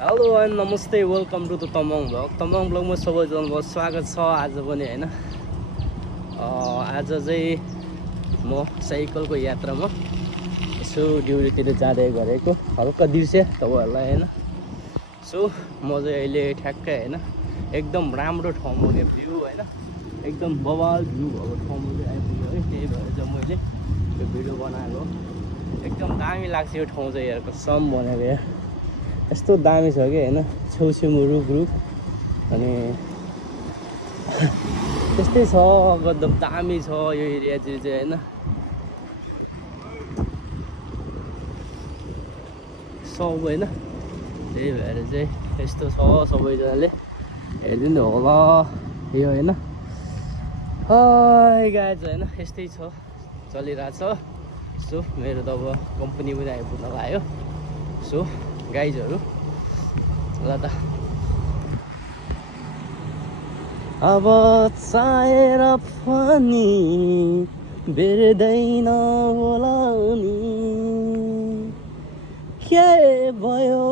Hello and नमस्ते welcome to the तमङ ब्लगमा सबैजनालाई स्वागत छ। आज पनि होइन आज चाहिँ म साइकलको यात्रामा यसो ड्युटीतिर जाँदै गरेको हल्का दिर्से तपाईँहरूलाई होइन। सो म चाहिँ अहिले ठ्याक्कै होइन एकदम राम्रो ठाउँमा क्या भ्यू होइन एकदम बवाल भ्यू भएको ठाउँमा चाहिँ आइपुग्यो है। त्यही भएर चाहिँ मैले यो भिडियो बनाएको। एकदम दामी लाग्छ यो ठाउँ चाहिँ हेरेको सम भनेको यहाँ यस्तो दामी छ कि होइन छेउछेउमा रुख अनि त्यस्तै छ एकदम दामी छ यो एरिया चाहिँ होइन। सब होइन त्यही भएर चाहिँ यस्तो छ सबैजनाले हेरिदिनु होला यो होइन। गाइज होइन यस्तै छ चलिरहेछ। सो मेरो त अब कम्पनी पनि आइपुग्न लाग्यो। सो गाइजहरू ल त अब चाहेर पनि बेर्दैन होला नि के भयो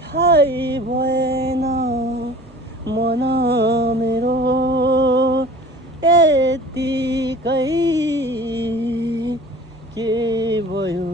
थाहै भएन मन मेरो यतिकै के भयो